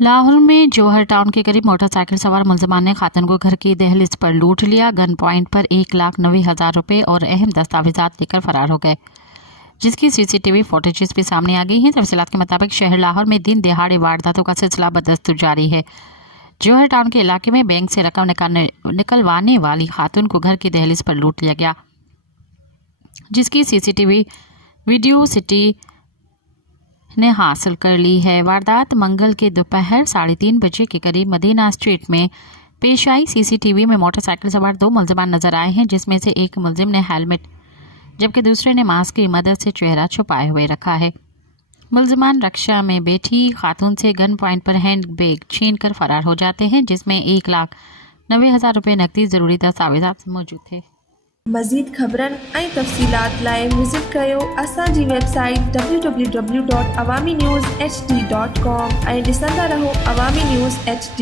लाहौर में जौहर टाउन के करीब मोटरसाइकिल सवार मुलजमान ने खातून को घर की दहलीज पर लूट लिया। गन पॉइंट पर 1,90,000 रुपए और अहम दस्तावेजात लेकर फरार हो गए, जिसकी सीसीटीवी फुटेजेस भी सामने आ गई हैं। तफसीलात के मुताबिक शहर लाहौर में दिन दिहाड़े वारदातों का सिलसिला बदस्तूर जारी है। जौहर टाउन के इलाके में बैंक से रकम निकलवाने वाली खातून को घर की दहलीज पर लूट लिया गया, जिसकी सीसीटीवी वीडियो सिटी ने हासिल कर ली है। वारदात मंगल के दोपहर 3:30 बजे के करीब मदीना स्ट्रीट में पेश आई। सीसीटीवी में मोटरसाइकिल सवार 2 मुलजमान नजर आए हैं, जिसमें से एक मुलजिम ने हेलमेट जबकि दूसरे ने मास्क की मदद से चेहरा छुपाए हुए रखा है। मुलजमान रक्षा में बैठी खातून से गन पॉइंट पर हैंड बैग छीन कर फरार हो जाते हैं, जिसमें 1,90,000 रुपए नकदी ज़रूरी दस्तावेजात मौजूद थे। मज़ीद ख़बरन ऐं तफ़सीलात लाइ विज़िट कयो असांजी वेबसाइट www.awamiNewsHD.com ऐं ॾिसंदा रहो अवामी न्यूज़ HD।